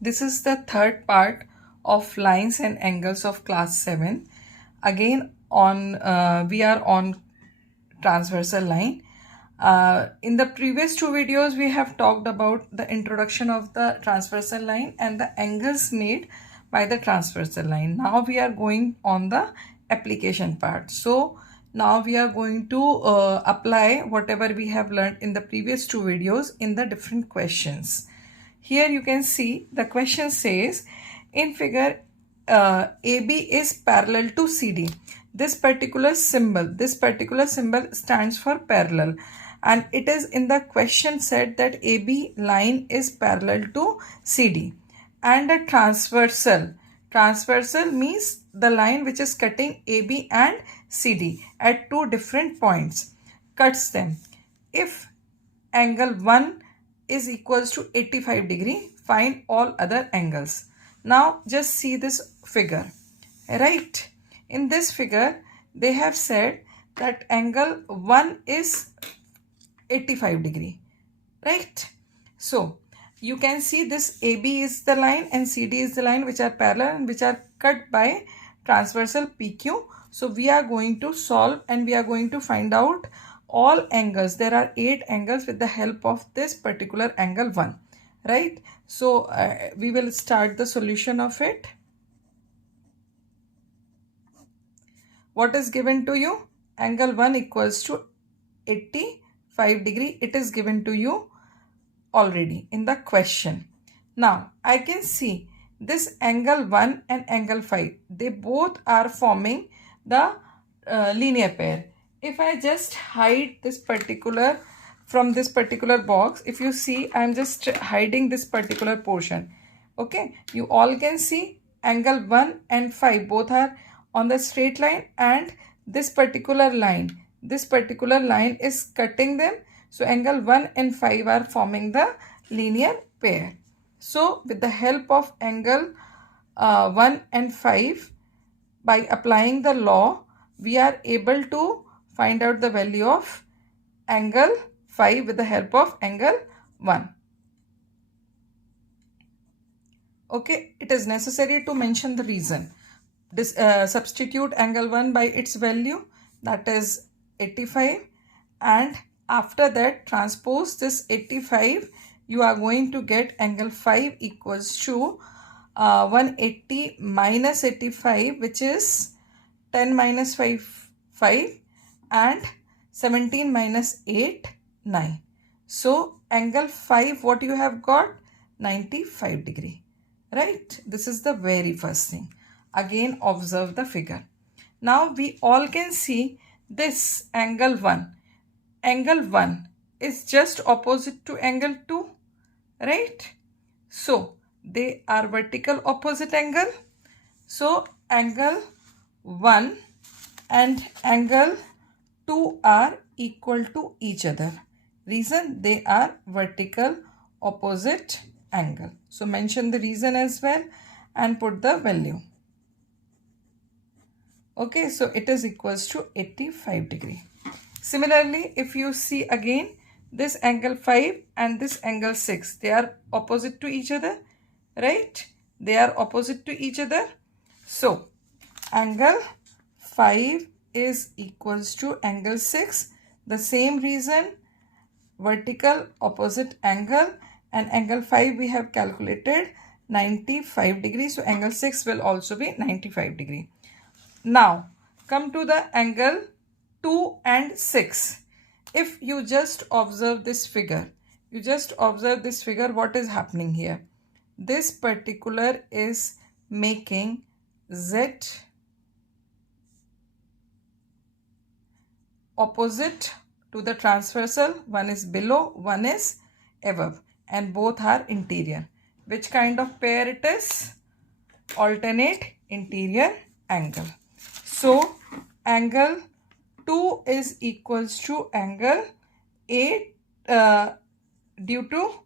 This is the third part of lines and angles of class 7. Again we are on transversal line. In the previous two videos we have talked about the introduction of the transversal line and the angles made by the transversal line. Now we are going on the application part. So now we are going to apply whatever we have learned in the previous two videos in the different questions. Here you can see the question says in figure AB is parallel to CD. This particular symbol stands for parallel, and it is in the question said that AB line is parallel to CD. And a transversal means the line which is cutting AB and CD at two different points, cuts them. If angle 1 is equals to 85 degree, find all other angles. Now just see this figure, right? In this figure they have said that angle 1 is 85 degree, right? So you can see this AB is the line and CD is the line which are parallel and which are cut by transversal PQ. So we are going to solve and we are going to find out all angles. There are 8 angles with the help of this particular angle 1, right? So we will start the solution of it. What is given to you? Angle 1 equals to 85 degree. It is given to you already in the question. Now I can see this angle 1 and angle 5. They both are forming the linear pair. If I just hide this particular from this particular box, if you see, I am just hiding this particular portion. Okay, you all can see angle 1 and 5 both are on the straight line, and this particular line is cutting them. So angle 1 and 5 are forming the linear pair. So with the help of angle 1 and 5, by applying the law, we are able to find out the value of angle 5 with the help of angle 1. Okay, it is necessary to mention the reason. Substitute angle 1 by its value, that is 85, and after that transpose this 85. You are going to get angle 5 equals to 180 minus 85, which is 10 minus 5, and 17 minus 8, 9. So angle 5, what you have got? 95 degree, right? This is the very first thing. Again observe the figure. Now we all can see this angle 1. Angle 1 is just opposite to angle 2, right? So they are vertical opposite angle. So angle 1 and angle 2 are equal to each other. Reason, they are vertical opposite angle. So mention the reason as well and put the value. Okay, so it is equals to 85 degree. Similarly, if you see again this angle 5 and this angle 6, they are opposite to each other, right? They are opposite to each other. So angle 5 is equals to angle 6. The same reason, vertical opposite angle, and angle 5 we have calculated 95 degrees. So angle 6 will also be 95 degree. Now come to the angle 2 and 6. If you just observe this figure, what is happening here? This particular is making Z opposite to the transversal. One is below, one is above, and both are interior. Which kind of pair it is? Alternate interior angle. So angle 2 is equals to angle 8 due to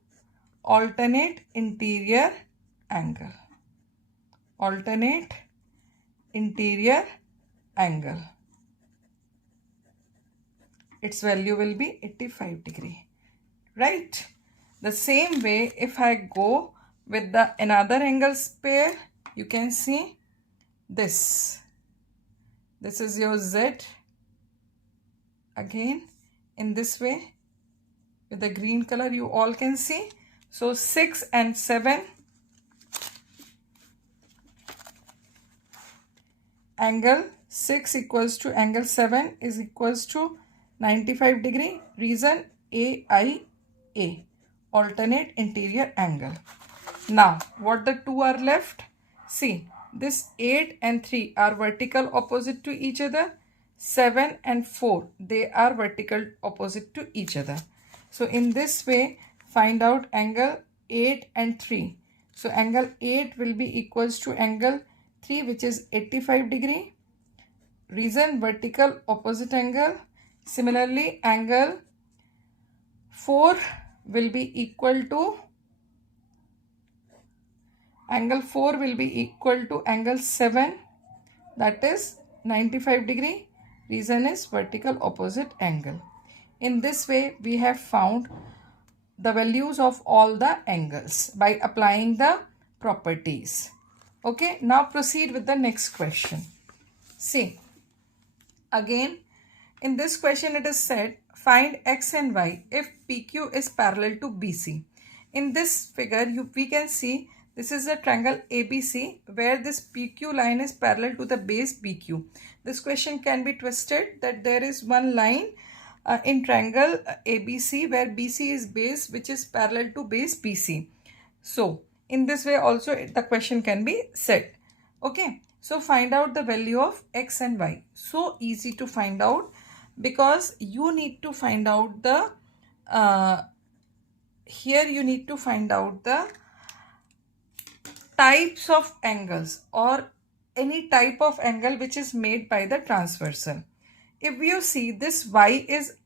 alternate interior angle. Alternate interior angle. Its value will be 85 degree, right? The same way, if I go with the another angles pair, you can see this. This is your Z. Again, in this way, with the green color, you all can see. So 6 and 7. Angle 6 equals to angle 7 is equals to 95 degree. Reason AIA, alternate interior angle. Now, what the two are left? See, this 8 and 3 are vertical opposite to each other. 7 and 4, they are vertical opposite to each other. So, in this way, find out angle 8 and 3. So, angle 8 will be equals to angle 3, which is 85 degree. Reason vertical opposite angle. Similarly, angle 4 will be equal to angle 7, that is 95 degree. Reason is vertical opposite angle. In this way, we have found the values of all the angles by applying the properties. Okay, now proceed with the next question. See, again, in this question it is said, find x and y if PQ is parallel to BC. In this figure, we can see this is a triangle ABC where this PQ line is parallel to the base BQ. This question can be twisted that there is one line in triangle ABC where BC is base, which is parallel to base BC. So, in this way also the question can be said. Okay, so find out the value of x and y. So easy to find out because you need to find out the here you need to find out the types of angles or any type of angle which is made by the transversal. If you see, this y is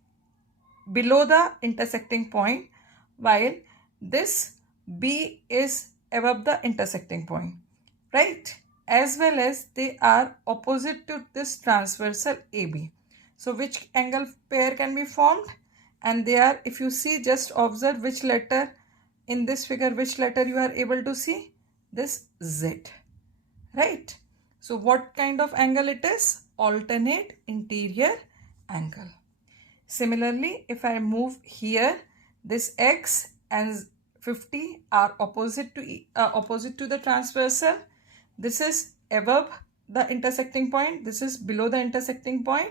below the intersecting point while this B is above the intersecting point, right? As well as they are opposite to this transversal AB. So which angle pair can be formed? And they are, if you see, just observe which letter in this figure, which letter you are able to see? This Z, right? So what kind of angle it is? Alternate interior angle. Similarly, if I move here, this X and 50 are opposite to the transversal. This is above the intersecting point. This is below the intersecting point.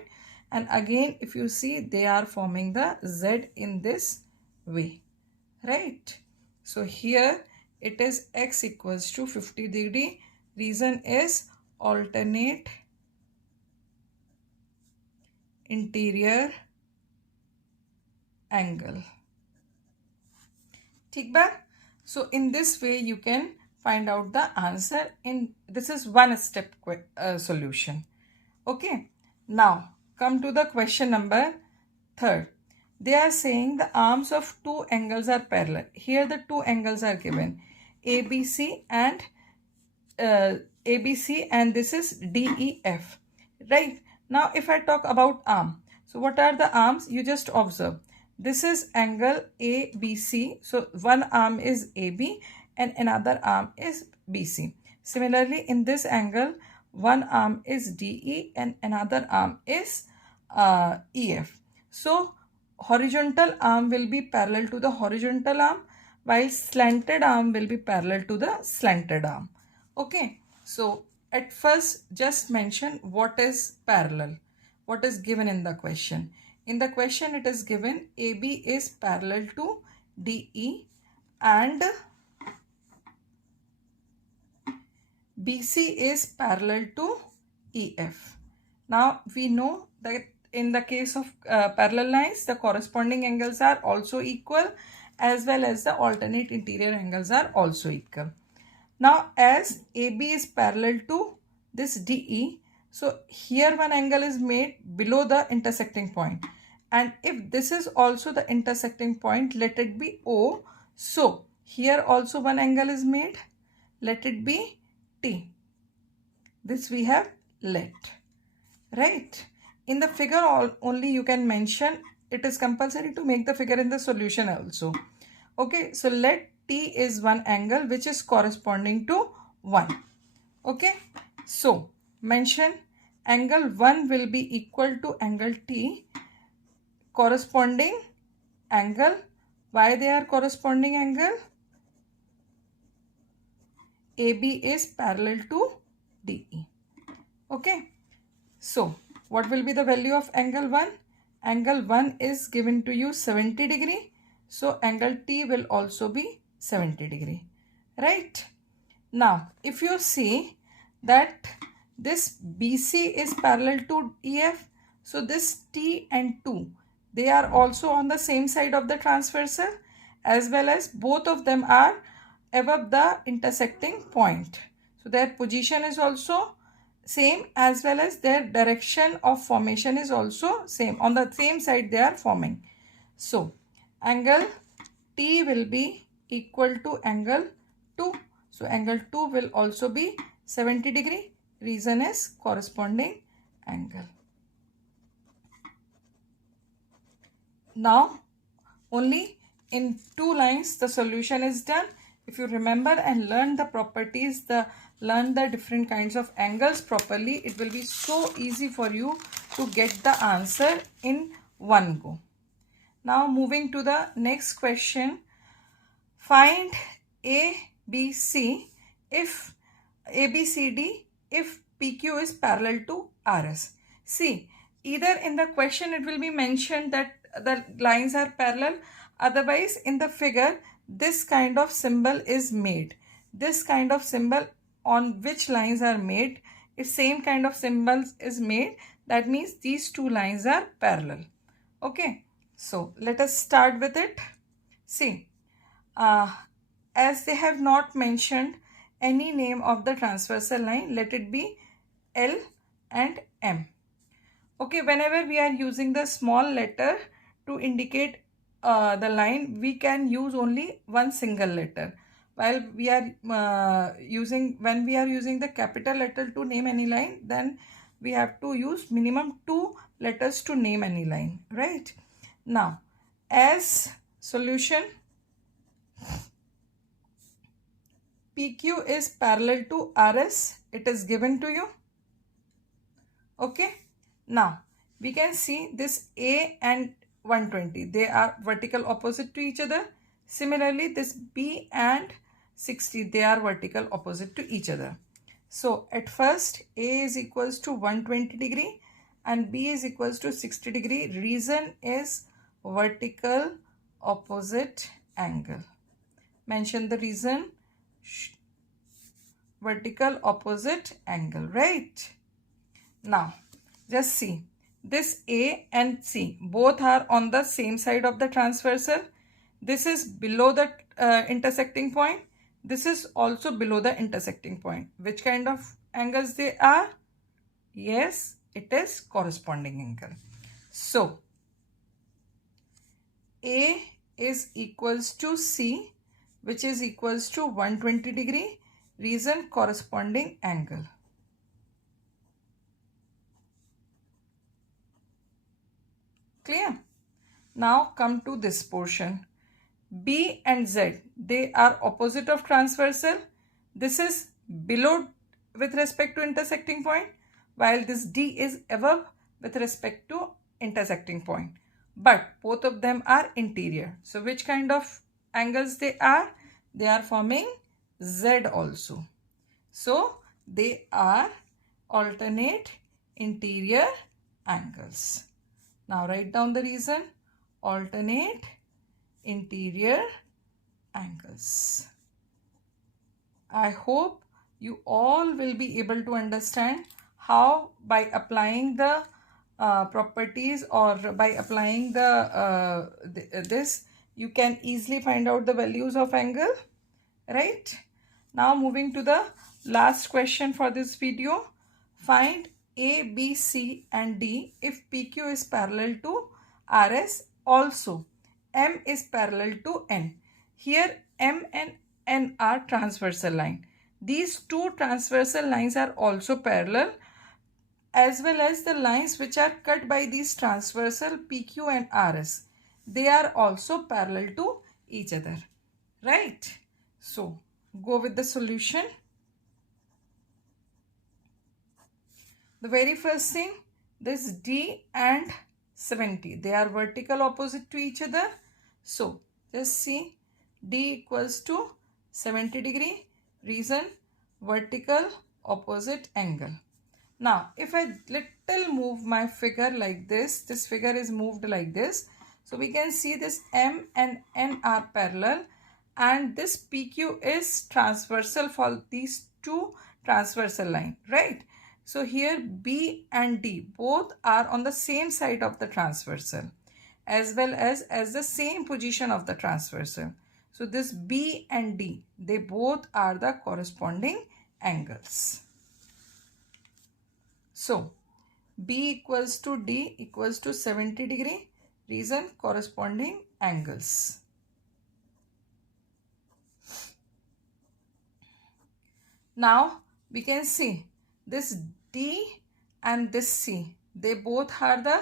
And again, if you see, they are forming the Z in this way, right? So here it is X equals to 50 degree. Reason is alternate interior angle. ठीक बा? So in this way you can find out the answer in this is one step solution. Okay, now come to the question number 3rd. They are saying the arms of two angles are parallel. Here the two angles are given, ABC and this is DEF, right? Now if I talk about arm, so what are the arms? You just observe. This is angle ABC. So one arm is AB and another arm is BC. Similarly, in this angle, one arm is DE and another arm is EF. So horizontal arm will be parallel to the horizontal arm while slanted arm will be parallel to the slanted arm. Okay, so at first just mention what is parallel, what is given in the question. In the question it is given AB is parallel to DE and BC is parallel to EF. Now we know that in the case of parallel lines, the corresponding angles are also equal as well as the alternate interior angles are also equal. Now as AB is parallel to this DE, so here one angle is made below the intersecting point. And if this is also the intersecting point, let it be O. So here also one angle is made. Let it be T. This we have let, right? In the figure only you can mention, it is compulsory to make the figure in the solution also. Okay, so let T is one angle which is corresponding to 1. Okay. So mention angle 1 will be equal to angle T corresponding angle. Why they are corresponding angle? AB is parallel to DE. Okay. So what will be the value of angle 1? Angle 1 is given to you 70 degree. So angle T will also be 70 degree. Right? Now if you see that this BC is parallel to EF. So this T and 2, they are also on the same side of the transversal, as well as both of them are above the intersecting point. So their position is also same, as well as their direction of formation is also same. On the same side they are forming. So angle T will be equal to angle 2. So angle 2 will also be 70 degree. Reason is corresponding angle. Now only in 2 lines the solution is done. If you remember and learn the properties, learn the different kinds of angles properly, it will be so easy for you to get the answer in one go. Now moving to the next question. Find ABC if ABCD if PQ is parallel to RS. See, either in the question it will be mentioned that the lines are parallel, otherwise in the figure this kind of symbol is made. This kind of symbol on which lines are made, if same kind of symbols is made, that means these two lines are parallel. Okay, so let us start with it. See, as they have not mentioned any name of the transversal line, let it be L and M. Okay, whenever we are using the small letter to indicate the line, we can use only one single letter. While we are using the capital letter to name any line, then we have to use minimum 2 letters to name any line, right? Now, as solution, PQ is parallel to RS. It is given to you. Okay. Now, we can see this A and 120. They are vertical opposite to each other. Similarly, this B and 60. They are vertical opposite to each other. So, at first, A is equals to 120 degree and B is equals to 60 degree. Reason is vertical opposite angle. Mention the reason. Vertical opposite angle, right? Now just see, this A and C both are on the same side of the transversal. This is below the intersecting point. This is also below the intersecting point. Which kind of angles they are? Yes, it is corresponding angle. So A is equals to C, which is equals to 120 degree. Reason corresponding angle. Clear? Now come to this portion. B and Z, they are opposite of transversal. This is below with respect to intersecting point, while this D is above with respect to intersecting point. But both of them are interior. So which kind of angles they are? They are forming Z also. So they are alternate interior angles. Now write down the reason. Alternate interior angles. I hope you all will be able to understand how by applying the properties or by applying this you can easily find out the values of angle, right? Now moving to the last question for this video. Find A, B, C and D if PQ is parallel to RS. Also M is parallel to N. Here M and N are transversal line. These two transversal lines are also parallel, as well as the lines which are cut by these transversal PQ and RS. They are also parallel to each other, right? So go with the solution. The very first thing, this D and 70, they are vertical opposite to each other. So just see, D equals to 70 degree, reason vertical opposite angle. Now if I little move my figure like this figure is moved like this. So we can see this M and N are parallel and this PQ is transversal for these two transversal line, right? So here B and D both are on the same side of the transversal as well as the same position of the transversal. So this B and D, they both are the corresponding angles. So B equals to D equals to 70 degree, reason corresponding angles. Now we can see this D and this C, they both are the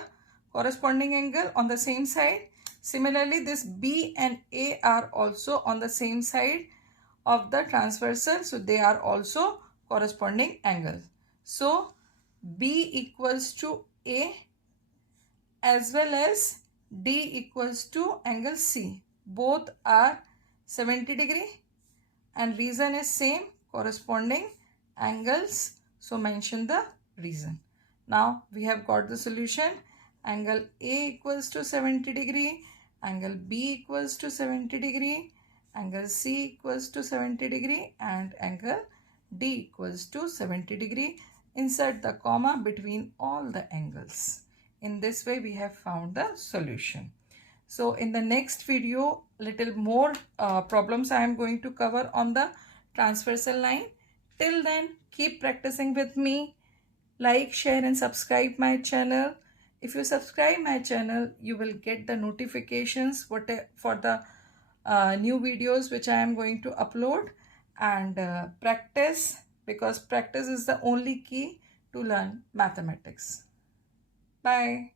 corresponding angle on the same side. Similarly, this B and A are also on the same side of the transversal, so they are also corresponding angles. So B equals to A as well as D equals to angle C. Both are 70 degree and reason is same, corresponding angles. So mention the reason. Now we have got the solution. Angle A equals to 70 degree, angle B equals to 70 degree, angle C equals to 70 degree and angle D equals to 70 degree. Insert the comma between all the angles. In this way we have found the solution. So in the next video, little more problems I am going to cover on the transversal line. Till then, keep practicing with me. Like, share and subscribe my channel. If you subscribe my channel, you will get the notifications for the new videos which I am going to upload. And practice, because practice is the only key to learn mathematics. Bye.